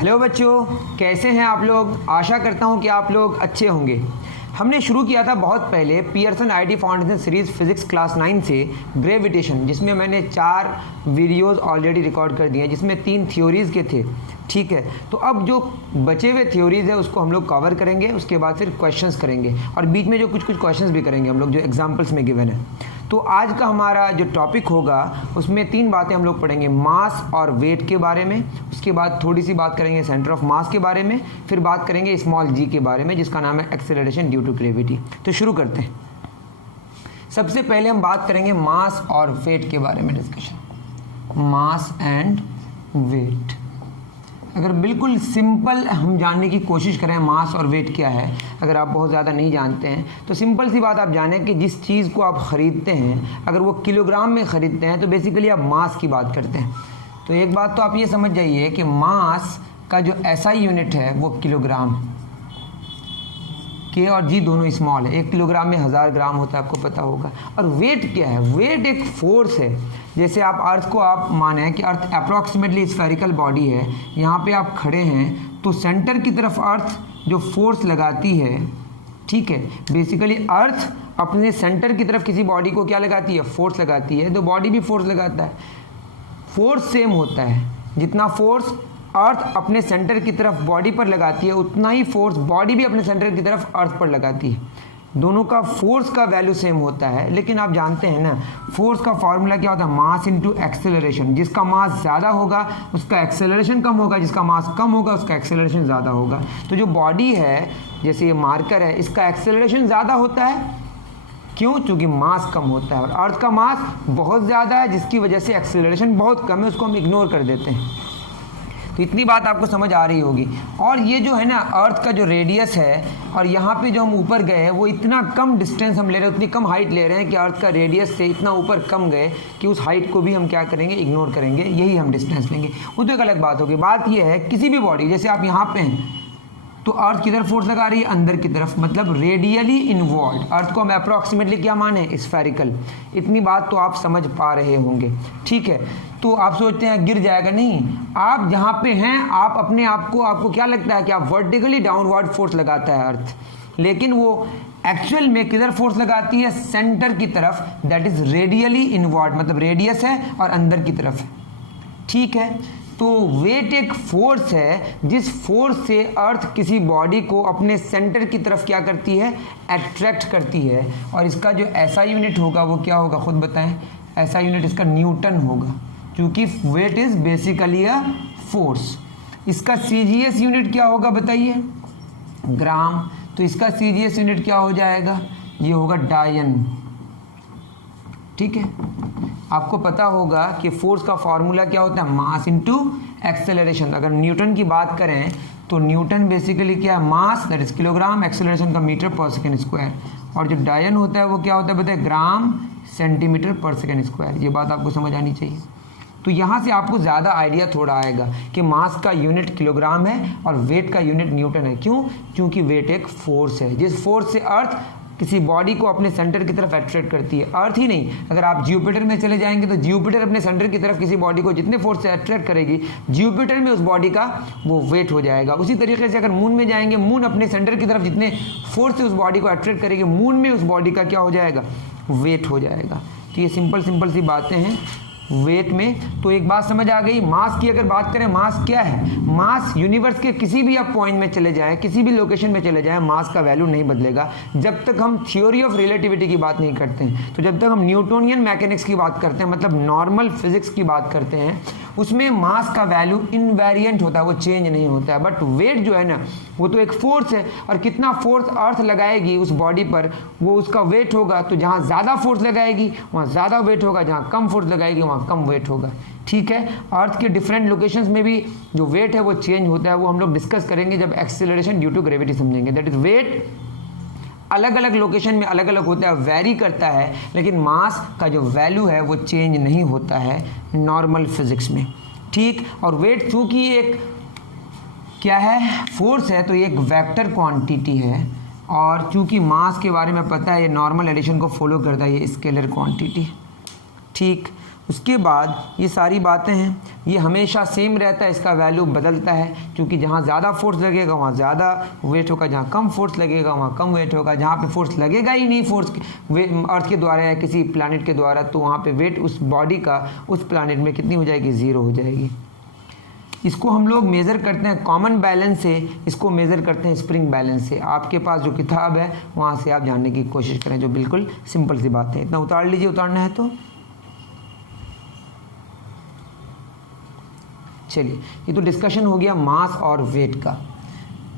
Hello बच्चों, कैसे हैं आप लोग। आशा करता हूं कि आप लोग अच्छे होंगे। हमने शुरू किया था बहुत पहले Pearson IT foundation series physics class 9 से ग्रेविटेशन, जिसमें मैंने 4 वीडियोस ऑलरेडी रिकॉर्ड कर दिए हैं, जिसमें 3 थ्योरीज़ के थे। ठीक है, तो अब जो बचे हुए थ्योरीज़ है उसको हम लोग कवर करेंगे, उसके बाद फिर क्वेश्चंस करेंगे और बीच में जो कुछ क्वेश्चंस भी करेंगे हम लोग जो एग्जाम्पल्स में गिवन है। तो आज का हमारा जो टॉपिक होगा उसमें 3 बातें हम लोग पढ़ेंगे, मास और वेट के बारे में, उसके बाद थोड़ी सी बात करेंगे सेंटर ऑफ मास के बारे में, फिर बात करेंगे स्मॉल जी के बारे में जिसका नाम है एक्सेलरेशन ड्यू टू ग्रेविटी। तो शुरू करते हैं। सबसे पहले हम बात करेंगे मास और वेट के बारे में डिस्कशन। मास एंड वेट, अगर बिल्कुल सिंपल हम जानने की कोशिश करें मास और वेट क्या है, अगर आप बहुत ज़्यादा नहीं जानते हैं तो सिंपल सी बात आप जानें कि जिस चीज़ को आप ख़रीदते हैं अगर वो किलोग्राम में ख़रीदते हैं तो बेसिकली आप मास की बात करते हैं। तो एक बात तो आप ये समझ जाइए कि मास का जो ऐसा यूनिट है वो किलोग्राम, के और जी दोनों स्मॉल है। 1 किलोग्राम में 1000 ग्राम होता है, आपको पता होगा। और वेट क्या है, वेट एक फोर्स है। जैसे आप अर्थ को आप माने कि अर्थ अप्रॉक्सीमेटली स्फेरिकल बॉडी है, यहाँ पे आप खड़े हैं तो सेंटर की तरफ अर्थ जो फोर्स लगाती है, ठीक है, बेसिकली अर्थ अपने सेंटर की तरफ किसी बॉडी को क्या लगाती है, फोर्स लगाती है, तो बॉडी भी फोर्स लगाता है। फोर्स सेम होता है, जितना फोर्स अर्थ अपने सेंटर की तरफ बॉडी पर लगाती है उतना ही फोर्स बॉडी भी अपने सेंटर की तरफ अर्थ पर लगाती है। दोनों का फोर्स का वैल्यू सेम होता है, लेकिन आप जानते हैं ना फोर्स का फॉर्मूला क्या होता है, मास इनटू एक्सेलरेशन। जिसका मास ज़्यादा होगा उसका एक्सेलरेशन कम होगा, जिसका मास कम होगा उसका एक्सेलरेशन ज़्यादा होगा। तो जो बॉडी है, जैसे ये मार्कर है, इसका एक्सेलरेशन ज़्यादा होता है। क्यों? क्योंकि मास कम होता है। और अर्थ का मास बहुत ज़्यादा है जिसकी वजह से एक्सेलरेशन बहुत कम है, उसको हम इग्नोर कर देते हैं। तो इतनी बात आपको समझ आ रही होगी। और ये जो है ना अर्थ का जो रेडियस है और यहाँ पे जो हम ऊपर गए हैं वो इतना कम डिस्टेंस हम ले रहे हैं, उतनी कम हाइट ले रहे हैं कि अर्थ का रेडियस से इतना ऊपर कम गए कि उस हाइट को भी हम क्या करेंगे, इग्नोर करेंगे, यही हम डिस्टेंस लेंगे। वो तो एक अलग बात होगी। बात ये है किसी भी बॉडी, जैसे आप यहाँ पे हैं तो अर्थ किधर फोर्स लगा रही है, अंदर की तरफ, मतलब रेडियली इनवॉल्व। अर्थ को हम अप्रॉक्सीमेटली क्या माने, स्फेरिकल। इतनी बात तो आप समझ पा रहे होंगे, ठीक है। तो आप सोचते हैं गिर जाएगा, नहीं, आप जहाँ पे हैं आप अपने आप को, आपको क्या लगता है कि आप वर्टिकली डाउनवर्ड फोर्स लगाता है अर्थ, लेकिन वो एक्चुअल में किधर फोर्स लगाती है, सेंटर की तरफ, दैट इज रेडियली इनवॉल्व, मतलब रेडियस है और अंदर की तरफ है, ठीक है। तो वेट एक फोर्स है जिस फोर्स से अर्थ किसी बॉडी को अपने सेंटर की तरफ क्या करती है, अट्रैक्ट करती है। और इसका जो ऐसा यूनिट होगा वो क्या होगा, खुद बताएं। ऐसा यूनिट इसका न्यूटन होगा, क्योंकि weight is basically a force. इसका सीजीएस यूनिट क्या होगा बताइए, ग्राम। तो इसका सीजीएस यूनिट क्या हो जाएगा, ये होगा डायन, ठीक है। आपको पता होगा कि फोर्स का फॉर्मूला क्या होता है, मास इनटू एक्सेलरेशन। अगर न्यूटन की बात करें तो न्यूटन बेसिकली क्या है, mass that is kilogram, acceleration का मीटर पर सेकेंड स्क्वायर। और जो डायन होता है वो क्या होता है बताए, ग्राम सेंटीमीटर पर सेकेंड स्क्वायर। ये बात आपको समझ आनी चाहिए। तो यहाँ से आपको ज़्यादा आइडिया थोड़ा आएगा कि मास का यूनिट किलोग्राम है और वेट का यूनिट न्यूटन है। क्यों? क्योंकि वेट एक फोर्स है जिस फोर्स से अर्थ किसी बॉडी को अपने सेंटर की तरफ अट्रैक्ट करती है। अर्थ ही नहीं, अगर आप जुपिटर में चले जाएंगे तो जुपिटर अपने सेंटर की तरफ किसी बॉडी को जितने फोर्स से अट्रैक्ट करेगी, जुपिटर में उस बॉडी का वो वेट हो जाएगा। उसी तरीके से अगर मून में जाएंगे, मून अपने सेंटर की तरफ जितने फोर्स से उस बॉडी को अट्रैक्ट करेगी, मून में उस बॉडी का क्या हो जाएगा, वेट हो जाएगा। तो ये सिंपल सी बातें हैं वेट में। तो एक बात समझ आ गई। मास की अगर बात करें, मास क्या है, मास यूनिवर्स के किसी भी आप पॉइंट में चले जाएं, किसी भी लोकेशन में चले जाएं, मास का वैल्यू नहीं बदलेगा जब तक हम थ्योरी ऑफ रिलेटिविटी की बात नहीं करते हैं। तो जब तक हम न्यूटोनियन मैकेनिक्स की बात करते हैं, मतलब नॉर्मल फिजिक्स की बात करते हैं, उसमें मास का वैल्यू इनवेरिएंट होता है, वो चेंज नहीं होता है। बट वेट जो है ना वो तो एक फोर्स है, और कितना फोर्स अर्थ लगाएगी उस बॉडी पर वो उसका वेट होगा। तो जहाँ ज़्यादा फोर्स लगाएगी वहाँ ज़्यादा वेट होगा, जहाँ कम फोर्स लगाएगी वहाँ कम वेट होगा, ठीक है। अर्थ के डिफरेंट लोकेशंस में भी जो वेट है वो चेंज होता है, वो हम लोग डिस्कस करेंगे जब एक्सेलरेशन ड्यू टू ग्रेविटी समझेंगे। दैट इज वेट अलग अलग लोकेशन में अलग अलग होता है, वेरी करता है, लेकिन मास का जो वैल्यू है वो चेंज नहीं होता है नॉर्मल फिजिक्स में, ठीक। और वेट चूंकि एक क्या है, फोर्स है, तो ये एक वेक्टर क्वांटिटी है। और चूंकि मास के बारे में पता है, ये नॉर्मल एडिशन को फॉलो करता है, ये स्केलर क्वांटिटी, ठीक। उसके बाद ये सारी बातें हैं, ये हमेशा सेम रहता है, इसका वैल्यू बदलता है क्योंकि जहाँ ज़्यादा फोर्स लगेगा वहाँ ज़्यादा वेट होगा, जहाँ कम फोर्स लगेगा वहाँ कम वेट होगा, जहाँ पे फोर्स लगेगा ही नहीं फोर्स अर्थ के द्वारा या किसी प्लैनेट के द्वारा, तो वहाँ पे वेट उस बॉडी का उस प्लैनेट में कितनी हो जाएगी, 0 हो जाएगी। इसको हम लोग मेज़र करते हैं कॉमन बैलेंस से, इसको मेज़र करते हैं स्प्रिंग बैलेंस से। आपके पास जो किताब है वहाँ से आप जानने की कोशिश करें, जो बिल्कुल सिंपल सी बात है। इतना उतार लीजिए, उतारना है तो। चलिए, ये तो डिस्कशन हो गया मास और वेट का।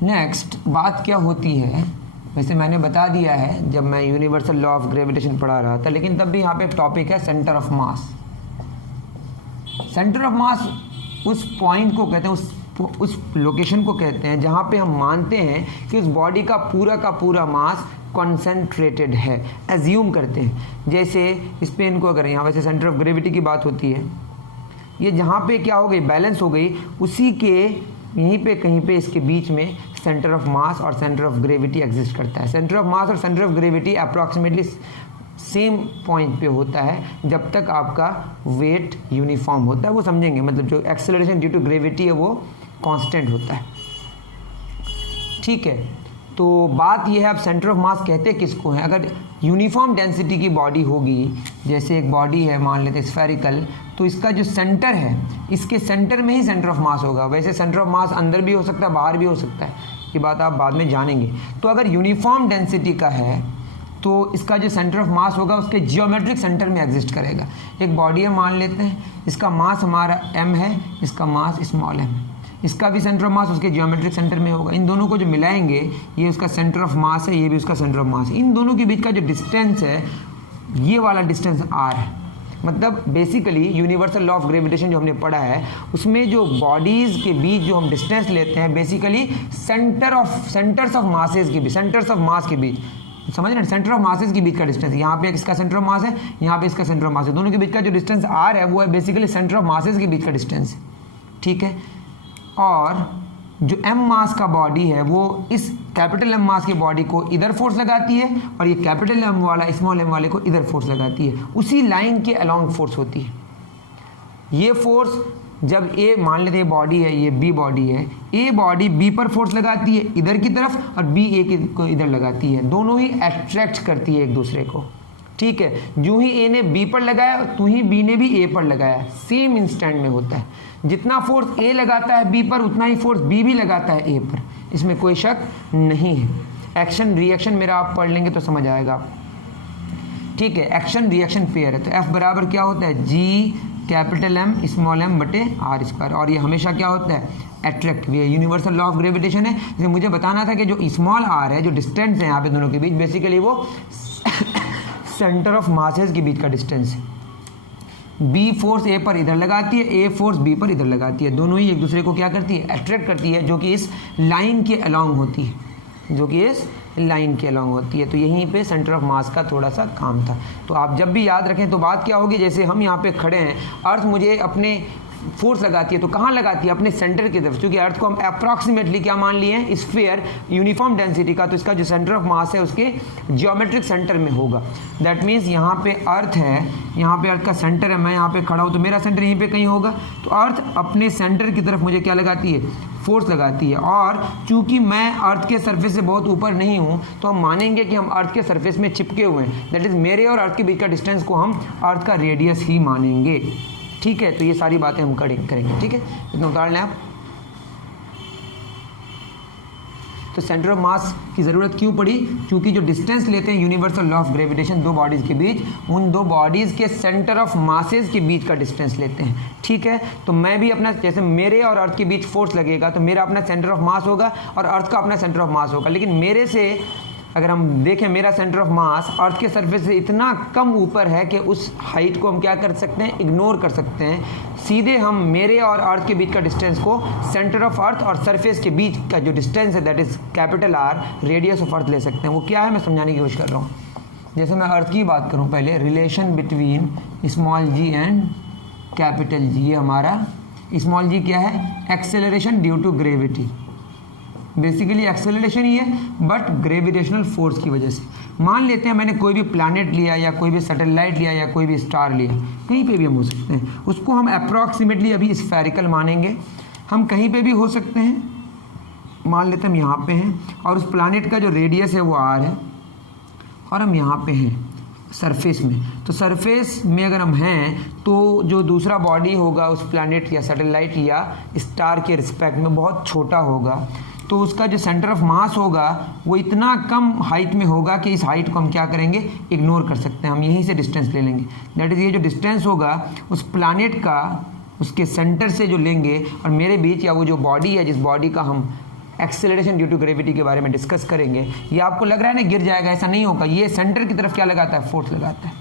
नेक्स्ट बात क्या होती है, वैसे मैंने बता दिया है जब मैं यूनिवर्सल लॉ ऑफ ग्रेविटेशन पढ़ा रहा था, लेकिन तब भी यहाँ पे टॉपिक है centre of mass. Centre of mass उस पॉइंट को कहते हैं, उस लोकेशन को कहते हैं जहाँ पे हम मानते हैं कि उस बॉडी का पूरा मास कॉन्सेंट्रेटेड है, एज्यूम करते हैं। जैसे इस पे इनको अगर यहाँ वैसे सेंटर ऑफ ग्रेविटी की बात होती है, ये जहाँ पे क्या हो गई, बैलेंस हो गई, उसी के यहीं पे कहीं पे इसके बीच में सेंटर ऑफ मास और सेंटर ऑफ ग्रेविटी एग्जिस्ट करता है। सेंटर ऑफ मास और centre of gravity approximately same point पे होता है जब तक आपका वेट यूनिफॉर्म होता है, वो समझेंगे, मतलब जो एक्सेलरेशन ड्यू टू ग्रेविटी है वो कांस्टेंट होता है। ठीक है, तो बात ये है, अब सेंटर ऑफ मास कहते किसको हैं? अगर यूनिफॉर्म डेंसिटी की बॉडी होगी, जैसे एक बॉडी है मान लेते स्फेरिकल, तो इसका जो सेंटर है, इसके सेंटर में ही सेंटर ऑफ मास होगा। वैसे सेंटर ऑफ मास अंदर भी हो सकता है, बाहर भी हो सकता है, ये बात आप बाद में जानेंगे। तो अगर यूनिफॉर्म डेंसिटी का है तो इसका जो सेंटर ऑफ मास होगा उसके जियोमेट्रिक सेंटर में एग्जिस्ट करेगा। एक बॉडी है मान लेते हैं, इसका मास हमारा m है, इसका मास स्मॉल m है, इसका भी सेंटर ऑफ मास उसके जियोमेट्रिक सेंटर में होगा। इन दोनों को जो मिलाएंगे, ये उसका सेंटर ऑफ मास है, ये भी उसका सेंटर ऑफ मास है। इन दोनों के बीच का जो डिस्टेंस है, ये वाला डिस्टेंस r है। मतलब basically universal law of gravitation जो हमने पढ़ा है, उसमें जो बॉडीज़ के बीच जो हम डिस्टेंस लेते हैं, बेसिकली सेंटर्स ऑफ मासेस के बीच, सेंटर्स ऑफ मास के बीच, समझ रहे हैं, सेंटर ऑफ मासेस के बीच का डिस्टेंस। यहाँ पे इसका सेंटर ऑफ मास है, यहाँ पे इसका सेंटर ऑफ मास है, दोनों के बीच का जो डिस्टेंस r है वो है बेसिकली सेंटर ऑफ मासेस के बीच का डिस्टेंस। ठीक है, और जो m मास का बॉडी है वो इस कैपिटल M मास की बॉडी को इधर फोर्स लगाती है, और ये कैपिटल M वाला स्मॉल m वाले को इधर फोर्स लगाती है। उसी लाइन के अलोंग फोर्स होती है। ये फोर्स जब A मान लेते हैं बॉडी है, ये B बॉडी है, A बॉडी B पर फोर्स लगाती है इधर की तरफ, और B A को इधर लगाती है। दोनों ही अट्रैक्ट करती है एक दूसरे को। ठीक है, जो ही A ने B पर लगाया तो ही B ने भी A पर लगाया, सेम इंस्टेंट में होता है। जितना फोर्स A लगाता है B पर, उतना ही फोर्स B भी लगाता है A पर, इसमें कोई शक नहीं है। एक्शन रिएक्शन मेरा आप पढ़ लेंगे तो समझ आएगा। ठीक है, एक्शन रिएक्शन पेयर है, तो F बराबर क्या होता है, G capital M small m बटे r स्क्वायर, और ये हमेशा क्या होता है, अट्रैक्ट भी है। यूनिवर्सल लॉ ऑफ ग्रेविटेशन है। जैसे मुझे बताना था कि जो स्मॉल r है, जो डिस्टेंस है यहाँ पे दोनों के बीच, बेसिकली वो सेंटर ऑफ मासेस के बीच का डिस्टेंस है। B फोर्स A पर इधर लगाती है, A फोर्स B पर इधर लगाती है, दोनों ही एक दूसरे को क्या करती है, अट्रैक्ट करती है, जो कि इस लाइन के अलोंग होती है, जो कि इस लाइन के अलोंग होती है। तो यहीं पे सेंटर ऑफ मास का थोड़ा सा काम था। तो आप जब भी याद रखें तो बात क्या होगी, जैसे हम यहाँ पे खड़े हैं, अर्थ मुझे अपने फोर्स लगाती है, तो कहाँ लगाती है, अपने सेंटर की तरफ। क्योंकि अर्थ को हम अप्रॉक्सीमेटली क्या मान लिए हैं, स्फीयर यूनिफॉर्म डेंसिटी का, तो इसका जो सेंटर ऑफ मास है उसके जियोमेट्रिक सेंटर में होगा। दैट मीन्स यहाँ पे अर्थ है, यहाँ पे अर्थ का सेंटर है, मैं यहाँ पे खड़ा हूँ तो मेरा सेंटर यहीं पे कहीं होगा। तो अर्थ अपने सेंटर की तरफ मुझे क्या लगाती है, फोर्स लगाती है। और चूंकि मैं अर्थ के सरफेस से बहुत ऊपर नहीं हूँ, तो हम मानेंगे कि हम अर्थ के सरफेस में चिपके हुए हैं। दैट इज़ मेरे और अर्थ के बीच का डिस्टेंस को हम अर्थ का रेडियस ही मानेंगे। ठीक है, तो ये सारी बातें हम करेंगे। ठीक है, इतना उतार लें आप। तो सेंटर ऑफ मास की ज़रूरत क्यों पड़ी, क्योंकि जो डिस्टेंस लेते हैं यूनिवर्सल लॉ ऑफ ग्रेविटेशन दो बॉडीज़ के बीच, उन दो बॉडीज़ के सेंटर ऑफ मासेस के बीच का डिस्टेंस लेते हैं। ठीक है, तो मैं भी अपना, जैसे मेरे और अर्थ के बीच फोर्स लगेगा तो मेरा अपना सेंटर ऑफ मास होगा और अर्थ का अपना सेंटर ऑफ मास होगा। लेकिन मेरे से अगर हम देखें, मेरा सेंटर ऑफ मास अर्थ के सरफेस से इतना कम ऊपर है कि उस हाइट को हम क्या कर सकते हैं, इग्नोर कर सकते हैं। सीधे हम मेरे और अर्थ के बीच का डिस्टेंस को सेंटर ऑफ अर्थ और सरफेस के बीच का जो डिस्टेंस है, that is capital R, radius of earth ले सकते हैं। वो क्या है, मैं समझाने की कोशिश कर रहा हूँ। जैसे मैं अर्थ की बात करूँ पहले, relation between small g and capital G। ये हमारा स्मॉल g क्या है, acceleration due to gravity. Basically acceleration ही है बट ग्रेविटेशनल फोर्स की वजह से। मान लेते हैं मैंने कोई भी प्लैनेट लिया या कोई भी सैटेलाइट लिया या कोई भी स्टार लिया, कहीं पे भी हम हो सकते हैं, उसको हम अप्रॉक्सीमेटली अभी स्फेरिकल मानेंगे। हम कहीं पे भी हो सकते हैं, मान लेते हैं हम यहाँ पे हैं और उस प्लैनेट का जो रेडियस है वो r है और हम यहाँ पे हैं सरफेस में। तो सरफेस में अगर हम हैं तो जो दूसरा बॉडी होगा उस प्लैनेट या सैटेलाइट या स्टार के रिस्पेक्ट में बहुत छोटा होगा, तो उसका जो सेंटर ऑफ मास होगा वो इतना कम हाइट में होगा कि इस हाइट को हम क्या करेंगे, इग्नोर कर सकते हैं। हम यहीं से डिस्टेंस ले लेंगे, दैट इज़ ये जो डिस्टेंस होगा उस प्लैनेट का उसके सेंटर से जो लेंगे और मेरे बीच या वो जो बॉडी है जिस बॉडी का हम एक्सेलरेशन ड्यू टू ग्रेविटी के बारे में डिस्कस करेंगे, ये आपको लग रहा है ना गिर जाएगा, ऐसा नहीं होगा। ये सेंटर की तरफ क्या लगाता है, फोर्स लगाता है।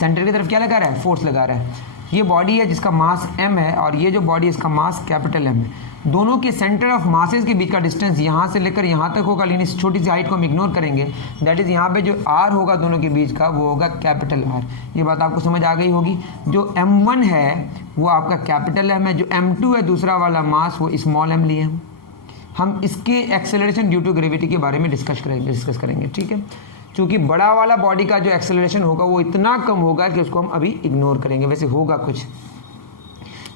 सेंटर की तरफ क्या लगा रहा है, फोर्स लगा रहा है। ये बॉडी है जिसका मास m है और ये जो बॉडी है इसका मास कैपिटल M है। दोनों के सेंटर ऑफ मासेस के बीच का डिस्टेंस यहाँ से लेकर यहाँ तक होगा, लेकिन इस छोटी सी हाइट को हम इग्नोर करेंगे। दैट इज़ यहाँ पे जो r होगा दोनों के बीच का वो होगा कैपिटल R। ये बात आपको समझ आ गई होगी। जो m1 है वो आपका कैपिटल M है, जो m2 है दूसरा वाला मास वो स्मॉल m लिए हम इसके एक्सेलरेशन ड्यू टू ग्रेविटी के बारे में डिस्कस करेंगे, ठीक है। क्योंकि बड़ा वाला बॉडी का जो एक्सेलरेशन होगा वो इतना कम होगा कि उसको हम अभी इग्नोर करेंगे, वैसे होगा कुछ।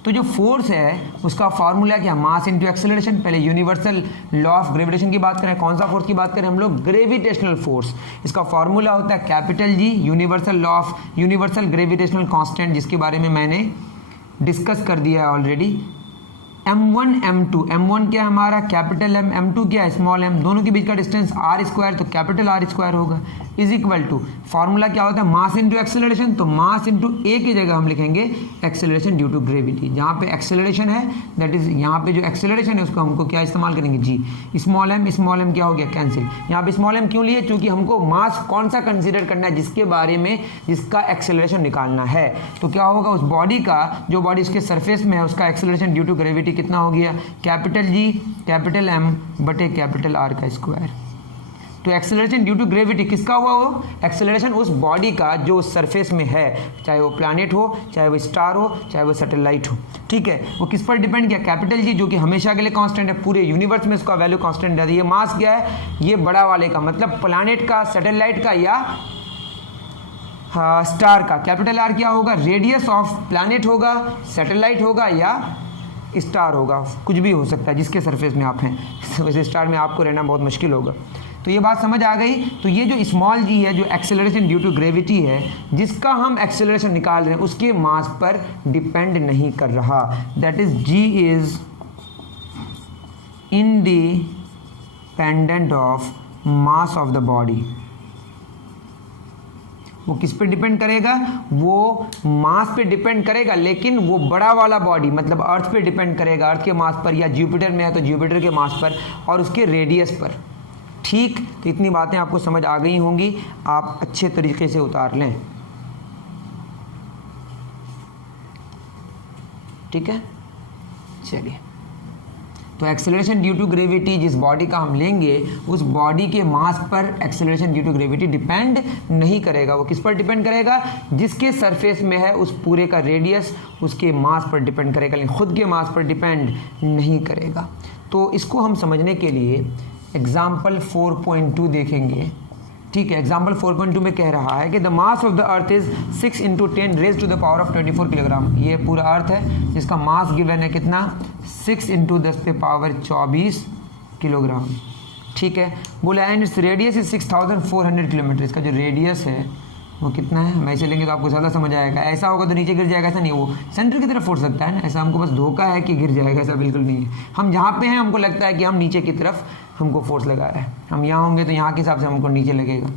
तो जो फोर्स है उसका फार्मूला क्या, मास इनटू एक्सेलरेशन। पहले यूनिवर्सल लॉ ऑफ ग्रेविटेशन की बात करें, कौन सा फोर्स की बात करें हम लोग, ग्रेविटेशनल फोर्स। इसका फार्मूला होता है capital G, universal law of universal gravitational constant, जिसके बारे में मैंने डिस्कस कर दिया है ऑलरेडी। m1 m2, m1 क्या है हमारा कैपिटल M, m2 क्या है स्मॉल m, दोनों के बीच का डिस्टेंस r स्क्वायर, तो कैपिटल R स्क्वायर होगा इज इक्वल टू, फार्मूला क्या होता है मास इनटू एक्सेलरेशन। तो मास इनटू a की जगह हम लिखेंगे एक्सेलरेशन ड्यू टू ग्रेविटी। जहाँ पे एक्सेलरेशन है दैट इज यहाँ पे जो एक्सेलरेशन है उसको हमको क्या इस्तेमाल करेंगे g। स्मॉल m क्या हो गया कैंसिल। यहाँ पे स्मॉल m क्यों लिए, क्योंकि हमको मास कौन सा कंसिडर करना है, जिसके बारे में जिसका एक्सेलरेशन निकालना है। तो क्या होगा उस बॉडी का, जो बॉडी उसके सरफेस में है उसका एक्सेलरेशन ड्यू टू ग्रेविटी कितना हो गया, कैपिटल G कैपिटल M बटे कैपिटल R का स्क्वायर। तो एक्सेलरेशन ड्यू टू ग्रेविटी किसका हुआ, वो एक्सेलरेशन उस बॉडी का जो उस सरफेस में है, चाहे वो प्लैनेट हो, चाहे वो स्टार हो, चाहे वो सैटेलाइट हो, ठीक है। वो किस पर डिपेंड किया, कैपिटल G जो कि हमेशा के लिए कांस्टेंट है, पूरे यूनिवर्स में उसका वैल्यू कांस्टेंट है। ये मास क्या है, ये बड़ा वाले का मतलब प्लैनेट का, सैटेलाइट का या स्टार का। कैपिटल R क्या होगा, रेडियस ऑफ प्लैनेट होगा, सैटेलाइट होगा या स्टार होगा, कुछ भी हो सकता है जिसके सरफेस में आप हैं। वैसे स्टार में आपको रहना बहुत मुश्किल होगा। तो ये बात समझ आ गई। तो ये जो स्मॉल g है, जो एक्सेलरेशन ड्यू टू ग्रेविटी है, जिसका हम एक्सेलरेशन निकाल रहे हैं उसके मास पर डिपेंड नहीं कर रहा। That is g is independent of mass of the body. वो किस पे डिपेंड करेगा, वो मास पे डिपेंड करेगा, लेकिन वो बड़ा वाला बॉडी मतलब अर्थ पे डिपेंड करेगा, अर्थ के मास पर, या जुपिटर में है तो जुपिटर के मास पर और उसके रेडियस पर, ठीक। तो इतनी बातें आपको समझ आ गई होंगी, आप अच्छे तरीके से उतार लें, ठीक है। चलिए, तो एक्सेलरेशन ड्यू टू ग्रेविटी जिस बॉडी का हम लेंगे उस बॉडी के मास पर acceleration due to gravity depend नहीं करेगा। वो किस पर डिपेंड करेगा, जिसके सरफेस में है उस पूरे का रेडियस उसके मास पर डिपेंड करेगा, लेकिन खुद के मास पर डिपेंड नहीं करेगा। तो इसको हम समझने के लिए एग्जाम्पल 4.2 देखेंगे, ठीक है। एग्जाम्पल 4.2 में कह रहा है कि the mass of the earth is 6 × 10 raise to the power of 24 kilogram. ये पूरा अर्थ है जिसका मास गिवन है कितना, 6 × 10⁻24 किलोग्राम, ठीक है। बोला and its radius is 6400 kilometre. इसका जो रेडियस है वो कितना है, हम ऐसे लेंगे तो आपको ज़्यादा समझ आएगा। ऐसा होगा तो नीचे गिर जाएगा, ऐसा नहीं, वो सेंटर की तरफ फोड़ सकता है ना, ऐसा हमको बस धोखा है कि गिर जाएगा, ऐसा बिल्कुल नहीं है। हम जहाँ पे हैं हमको लगता है कि हम नीचे की तरफ हमको फोर्स लगा रहा है, हम यहाँ होंगे तो यहाँ के हिसाब से हमको नीचे लगेगा।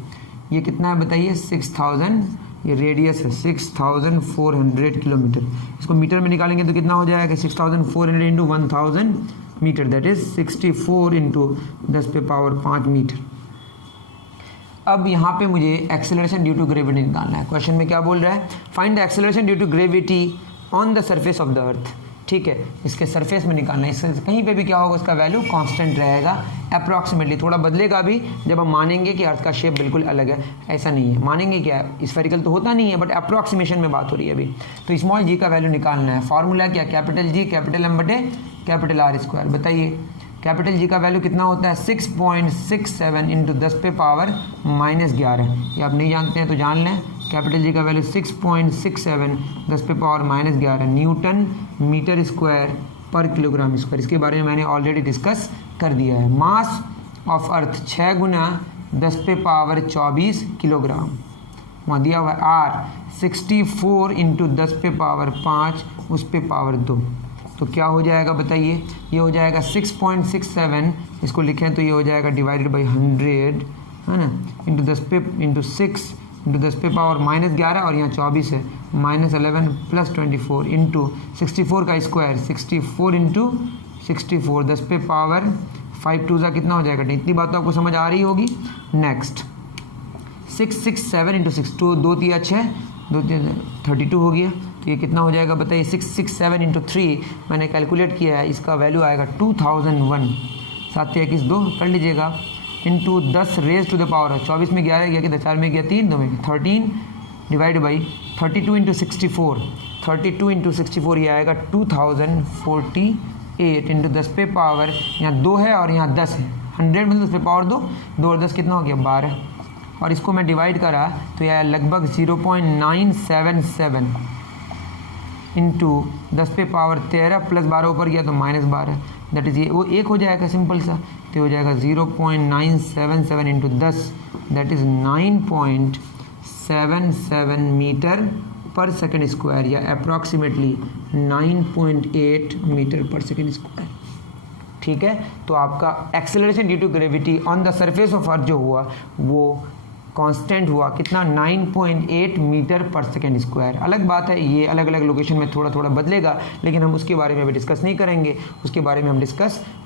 ये कितना है बताइए, 6000, ये रेडियस है 6400 किलोमीटर। इसको मीटर में निकालेंगे तो कितना हो जाएगा, 6400 × 1000 मीटर, दैट इज 64 × 10⁵ मीटर। अब यहाँ पे मुझे एक्सेलरेशन ड्यू टू ग्रेविटी निकालना है। क्वेश्चन में क्या बोल रहा है, find the acceleration due to gravity on the surface of the earth, ठीक है। इसके सरफेस में निकालना है, इससे कहीं पे भी क्या होगा उसका वैल्यू कांस्टेंट रहेगा अप्रॉक्सीमेटली, थोड़ा बदलेगा भी जब हम मानेंगे कि अर्थ का शेप बिल्कुल अलग है, ऐसा नहीं है। मानेंगे क्या, स्फेरिकल तो होता नहीं है बट अप्रॉक्सीमेशन में बात हो रही है अभी। तो स्मॉल g का वैल्यू निकालना है, फार्मूला क्या, कैपिटल G कैपिटल M बटे कैपिटल R स्क्वायर। बताइए कैपिटल जी का वैल्यू कितना होता है 6.67 इंटू 10 पे पावर -11। ये आप नहीं जानते हैं तो जान लें, कैपिटल जी का वैल्यू 6.67 10 पे पावर -11 न्यूटन मीटर स्क्वायर पर किलोग्राम स्क्वायर। इसके बारे में मैंने ऑलरेडी डिस्कस कर दिया है। मास ऑफ अर्थ 6 गुना 10 पे पावर 24 किलोग्राम। वहाँ दिया हुआ है आर 64 इंटू 10 पे पावर 5 उस पे पावर 2। तो क्या हो जाएगा बताइए, ये हो जाएगा 6.67, इसको लिखें तो ये हो जाएगा डिवाइडेड बाई 100 है ना, इंटू 10 पे इंटू 6 इंटू 10 पे पावर -11 और यहाँ 24 है -11 प्लस 24 इंटू 64 का स्क्वायर 64 इंटू 64 10 पे पावर 5 2 कितना हो जाएगा। इतनी बात तो आपको समझ आ रही होगी। नेक्स्ट 667 इंटू 6 2 3 6 2 3 32 हो गया। तो ये कितना हो जाएगा बताइए, 667 इंटू 3 मैंने कैलकुलेट किया है, इसका वैल्यू आएगा 2001। 7 21 2 कर लीजिएगा into 10 raise to the power 24 में 11 गया कि 4 में गया 3 2 में 13 डिवाइड बाई 32 इंटू 64 32 इंटू 64 ये आएगा 2048 इंटू 10 पे पावर यहाँ 2 है और यहाँ 10 है 100 मतलब 10 पे पावर 2 और 10 कितना हो गया 12 और इसको मैं डिवाइड करा तो यह लगभग 0.977 इंटू 10 पे पावर 13 प्लस 12 ऊपर गया तो -12 दैट इज़ ये वो एक हो जाएगा सिंपल सा। तो हो जाएगा 0.977 into 10 that is 9.77 metre per second square या approximately 9.8 metre per second square. ठीक है, तो आपका acceleration due to gravity on the surface of earth जो हुआ वो कांस्टेंट हुआ कितना 9.8 मीटर पर सेकेंड स्क्वायर। अलग बात है ये अलग अलग लोकेशन में थोड़ा थोड़ा बदलेगा, लेकिन हम उसके बारे में अभी डिस्कस नहीं करेंगे। उसके बारे में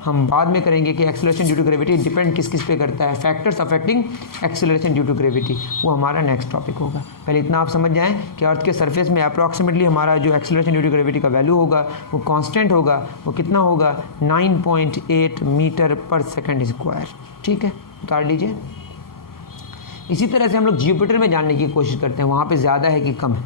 हम बाद में करेंगे कि acceleration due to gravity depend किस किस पे करता है, factors affecting acceleration due to gravity, वो हमारा नेक्स्ट टॉपिक होगा। पहले इतना आप समझ जाएं कि अर्थ के सरफेस में अप्रॉक्सीमेटली हमारा जो एक्सेलरेशन ड्यू टू ग्रेविटी का वैल्यू होगा वो कांस्टेंट होगा, वो कितना होगा 9.8 मीटर पर सेकेंड स्क्वायर। ठीक है, उतार लीजिए। इसी तरह से हम लोग जुपिटर में जानने की कोशिश करते हैं, वहाँ पे ज़्यादा है कि कम है,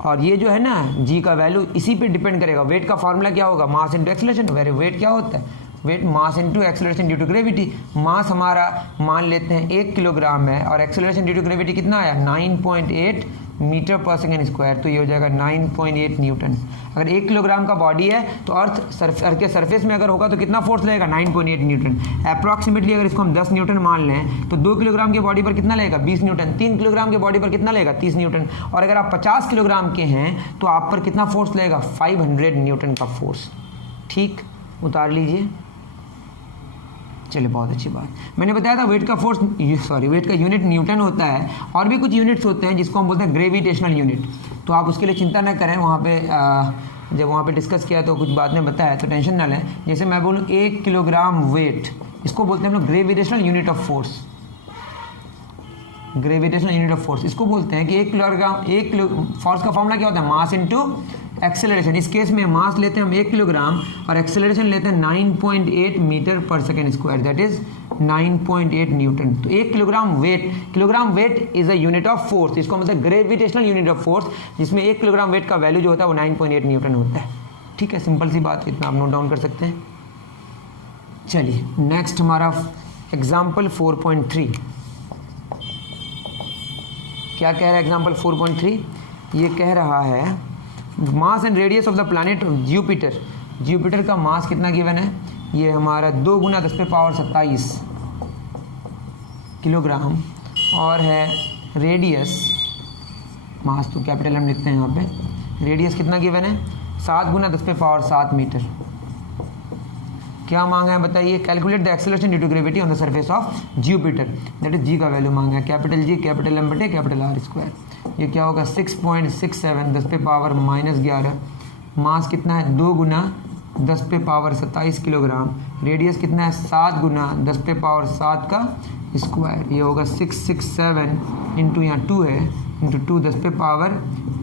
और ये जो है ना जी का वैल्यू इसी पे डिपेंड करेगा। वेट का फॉर्मूला क्या होगा, mass into acceleration. Very weight क्या होता है, weight mass into acceleration due to gravity. Mass हमारा मान लेते हैं 1 किलोग्राम है और एक्सेलरेशन ड्यू टू ग्रेविटी कितना आया 9.8 मीटर पर सेकेंड स्क्वायर, तो ये हो जाएगा 9.8 न्यूटन। अगर 1 किलोग्राम का बॉडी है तो अर्थ के सरफेस में अगर होगा तो कितना फोर्स लगेगा 9.8 न्यूटन। अप्रॉक्सीमेटली अगर इसको हम 10 न्यूटन मान लें तो 2 किलोग्राम के बॉडी पर कितना लगेगा 20 न्यूटन। 3 किलोग्राम के बॉडी पर कितना लगेगा 30 न्यूटन। और अगर आप 50 किलोग्राम के हैं तो आप पर कितना फोर्स लगेगा 500 न्यूटन का फोर्स। ठीक, उतार लीजिए। चलिए, बहुत अच्छी बात। मैंने बताया था वेट का यूनिट न्यूटन होता है, और भी कुछ यूनिट्स होते हैं जिसको हम बोलते हैं ग्रेविटेशनल यूनिट। तो आप उसके लिए चिंता न करें, वहाँ पे जब वहाँ पे डिस्कस किया तो कुछ बात ने बताया, तो टेंशन ना लें। जैसे मैं बोलूँ 1 किलोग्राम वेट, इसको बोलते हैं हम लोग gravitational unit of force. Gravitational unit of force इसको बोलते हैं कि 1 किलो फोर्स का फॉर्मूला क्या होता है मास इंटू एक्सेलरेशन। इस केस में मास लेते हैं हम 1 किलोग्राम और एक्सेलरेशन लेते हैं 9.8 metre per second square, that is 9.8 Newton. तो 1 kilogram weight is a unit of force, इसको मतलब ग्रेविटेशनल यूनिट ऑफ फोर्स, जिसमें 1 किलोग्राम वेट का वैल्यू जो होता है वो 9.8 न्यूटन होता है। ठीक है, सिंपल सी बात, इतना आप नोट डाउन कर सकते हैं। चलिए, नेक्स्ट हमारा एग्जाम्पल 4.3 क्या कह रहा है। एग्जाम्पल 4.3 ये कह रहा है mass and radius of the planet Jupiter का मास कितना गिवन है, ये हमारा 2 गुना 10 पे पावर 27 किलोग्राम, और है रेडियस, मास तो कैपिटल हम लिखते हैं यहाँ पे, रेडियस कितना गिवन है 7 गुना 10 पे पावर 7 मीटर। क्या मांगा है बताइए, calculate the acceleration due to gravity on the surface of Jupiter, that is g का वैल्यू मांगा है, कैपिटल जी कैपिटल एम बटे कैपिटल आर स्क्वायर। ये क्या होगा 6.67 10 पे पावर -11, मास कितना है 2 गुना 10 पे पावर 27 किलोग्राम, रेडियस कितना है 7 गुना 10 पे पावर 7 का स्क्वायर। ये होगा 667 इंटू यहाँ 2 है इंटू 2 10 पे power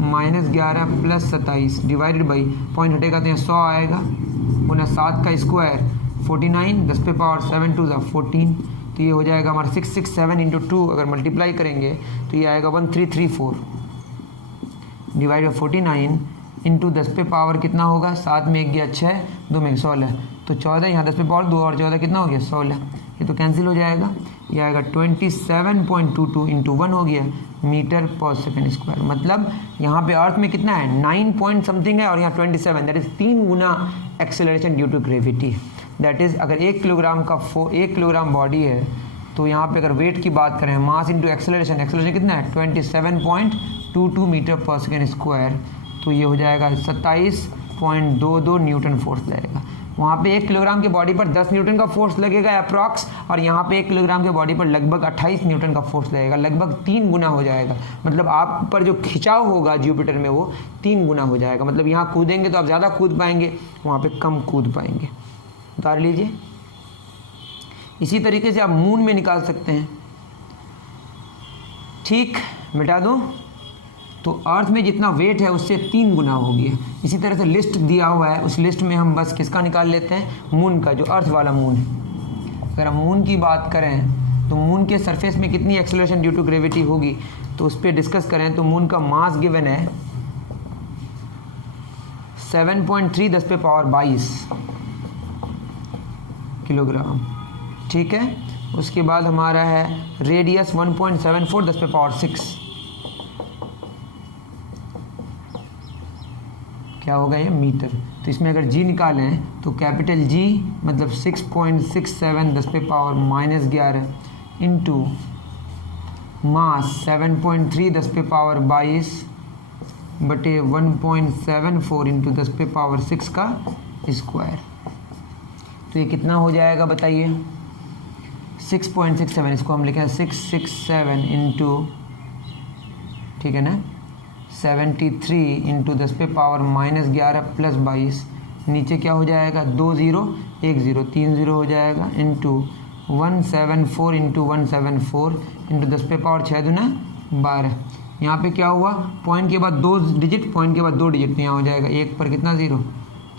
-11 plus 27 divided by point हटेगा तो यहाँ 100 आएगा, गुना 7 का स्क्वायर 49 10 पे पावर 7 2 14। तो ये हो जाएगा हमारा 667 इंटू 2 अगर मल्टीप्लाई करेंगे तो ये आएगा 1334 डिवाइड बाई 49 इंटू 10 पे पावर कितना होगा, 7 में 1 गया 6, 2 में 16, तो 14, यहाँ 10 पे पावर 2 और 14 कितना हो गया 16, ये तो कैंसिल हो जाएगा, ये आएगा 27.22 इंटू 1 हो गया मीटर पर सेकेंड स्क्वायर। मतलब यहाँ पे अर्थ में कितना है 9 पॉइंट समथिंग है और यहाँ 27, दैट इज़ 3 गुना acceleration due to gravity. That is अगर 1 किलोग्राम का 1 किलोग्राम बॉडी है तो यहाँ पे अगर वेट की बात करें, मास इंटू एक्सेलरेशन, एक्सेलरेशन कितना है 27.22 मीटर पर सेकेंड स्क्वायर, तो ये हो जाएगा 27.22 न्यूटन फोर्स लगेगा। वहाँ पे 1 किलोग्राम के बॉडी पर 10 न्यूटन का फोर्स लगेगा अप्रॉक्स, और यहाँ पे 1 किलोग्राम के बॉडी पर लगभग 28 न्यूटन का फोर्स लगेगा, लगभग 3 गुना हो जाएगा। मतलब आप पर जो खिंचाव होगा जुपिटर में वो 3 गुना हो जाएगा। मतलब यहाँ कूदेंगे तो आप ज़्यादा कूद पाएंगे, वहाँ पे कम कूद पाएंगे। उतार लीजिए। इसी तरीके से आप मून में निकाल सकते हैं। ठीक, मिटा दो, तो अर्थ में जितना वेट है उससे 3 गुना हो गया। इसी तरह से लिस्ट दिया हुआ है, उस लिस्ट में हम बस किसका निकाल लेते हैं, मून का, जो अर्थ वाला मून है। अगर हम मून की बात करें तो मून के सरफेस में कितनी एक्सेलरेशन ड्यू टू ग्रेविटी होगी, तो उस पर डिस्कस करें तो मून का मास गिवन है 7.3 10 पे पावर 22 किलोग्राम। ठीक है, उसके बाद हमारा है रेडियस 1.74 10 पे पावर 6, क्या होगा ये मीटर। तो इसमें अगर जी निकालें तो कैपिटल जी मतलब 6.67 10 पे पावर -11 इंटू मास 7.3 10 पे पावर 22 बटे 1.74 इंटू 10 पे पावर 6 का स्क्वायर। तो ये कितना हो जाएगा बताइए, 6.67, इसको हम लिखें 667 इंटू, ठीक है ना, 73 इंटू 10 पे पावर -11 प्लस 22, नीचे क्या हो जाएगा 2 0 1 0 3 0 हो जाएगा, इंटू 174 इंटू 174 इंटू 10 पे पावर 6 दूना 12। यहाँ पे क्या हुआ, पॉइंट के बाद 2 डिजिट, पॉइंट के बाद 2 डिजिट, तो यहाँ हो जाएगा 1 पर कितना 0,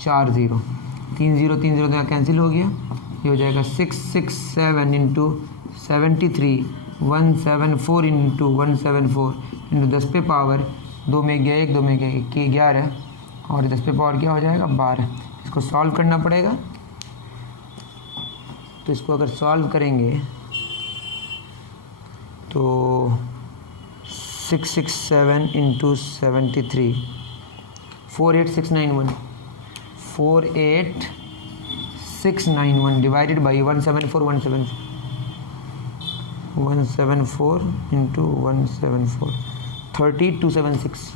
4 0, 3 0 3 0 तो यहाँ कैंसिल हो गया। ये हो जाएगा 667 इंटू 73 174 इंटू 174 इंटू 10 पे पावर 2 में गया 1, 2 में गया 1, 11 और 10 पे पावर क्या हो जाएगा 12। इसको सॉल्व करना पड़ेगा। तो इसको अगर सॉल्व करेंगे तो 667 इंटू 73 48691 48691 डिवाइडेड बाई 174 इंटू 174 3276,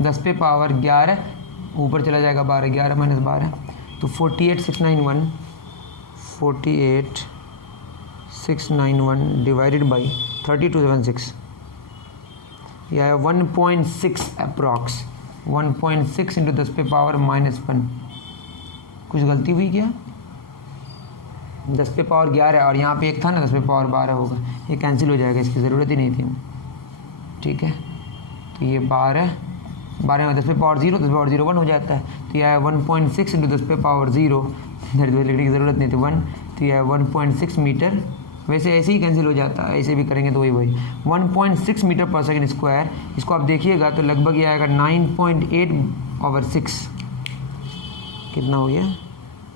10 पे पावर 11 ऊपर चला जाएगा 12, 11 माइनस 12 तो 48691 डिवाइडेड बाई 3276, यह है 1.6 अप्रॉक्स, 1.6 इंटू 10 पे पावर -1। कुछ गलती हुई क्या, 10 पे पावर 11 और यहाँ पे 1 था ना, 10 पे पावर 12 होगा, ये कैंसिल हो जाएगा, इसकी ज़रूरत ही नहीं थी। ठीक है, तो ये 12 में 10 पे पावर 0, 10 पे पावर 0 1 हो जाता है, तो यह है 1.6 इंटू 10 पे पावर 0, लिखने की ज़रूरत नहीं थी 1, तो यह है 1.6 मीटर। वैसे ऐसे ही कैंसिल हो जाता है, ऐसे भी करेंगे तो वही 1.6 मीटर पर सेकेंड स्क्वायर। इसको आप देखिएगा तो लगभग ये आएगा 9.8/6, कितना हो गया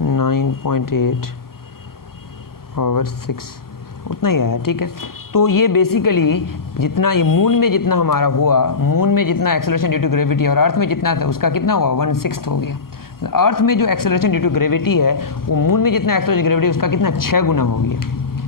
9.8/6, उतना ही आया। ठीक है, तो ये बेसिकली जितना ये मून में जितना हमारा हुआ, मून में जितना एक्सेलरेशन ड्यू टू ग्रेविटी और अर्थ में जितना था उसका कितना हुआ 1/6 हो गया। अर्थ में जो एक्सेलरेशन ड्यू टू ग्रेविटी है वो मून में जितना एक्सेलरेशन ग्रेविटी उसका कितना 6 गुना हो गया।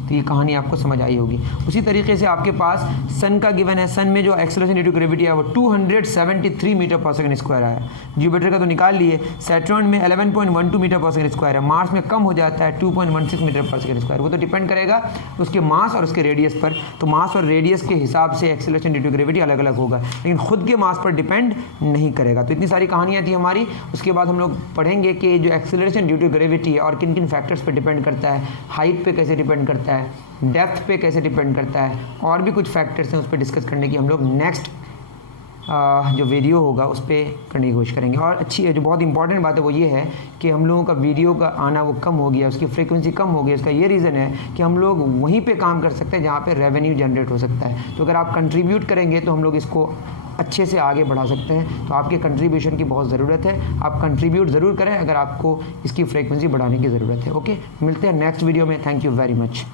तो ये कहानी आपको समझ आई होगी। उसी तरीके से आपके पास सन का गिवन है, सन में जो एक्सेलरेशन ड्यू टू ग्रेविटी है वो 273 मीटर पर सेकंड स्क्वायर आया। जुपिटर का तो निकाल लिए, सैटर्न में 11.12 मीटर पर सेकंड स्क्वायर है, मार्स में कम हो जाता है 2.16 मीटर पर सेकंड स्क्वायर। वो तो डिपेंड करेगा उसके मास और उसके रेडियस पर, तो मास और रेडियस के हिसाब से एक्सेलरेशन ड्यू टू ग्रेविटी अलग अलग होगा, लेकिन खुद के मास पर डिपेंड नहीं करेगा। तो इतनी सारी कहानियाँ थी हमारी। उसके बाद हम लोग पढ़ेंगे कि जो एक्सेलरेशन ड्यू टू ग्रेविटी और किन किन फैक्टर्स पर डिपेंड करता है, हाइट पे कैसे डिपेंड करता है, डेप्थ पे कैसे डिपेंड करता है, और भी कुछ फैक्टर्स हैं उस पर डिस्कस करने की हम लोग नेक्स्ट जो वीडियो होगा उस पर करने की कोशिश करेंगे। और अच्छी जो बहुत इंपॉर्टेंट बात है वो ये है कि हम लोगों का वीडियो का आना वो कम हो गया, उसकी फ्रीक्वेंसी कम हो गई। उसका ये रीज़न है कि हम लोग वहीं पे काम कर सकते हैं जहाँ पे रेवेन्यू जनरेट हो सकता है। तो अगर आप कंट्रीब्यूट करेंगे तो हम लोग इसको अच्छे से आगे बढ़ा सकते हैं। तो आपके कंट्रीब्यूशन की बहुत ज़रूरत है, आप कंट्रीब्यूट ज़रूर करें अगर आपको इसकी फ्रीक्वेंसी बढ़ाने की ज़रूरत है। ओके, मिलते हैं नेक्स्ट वीडियो में। Thank you very much.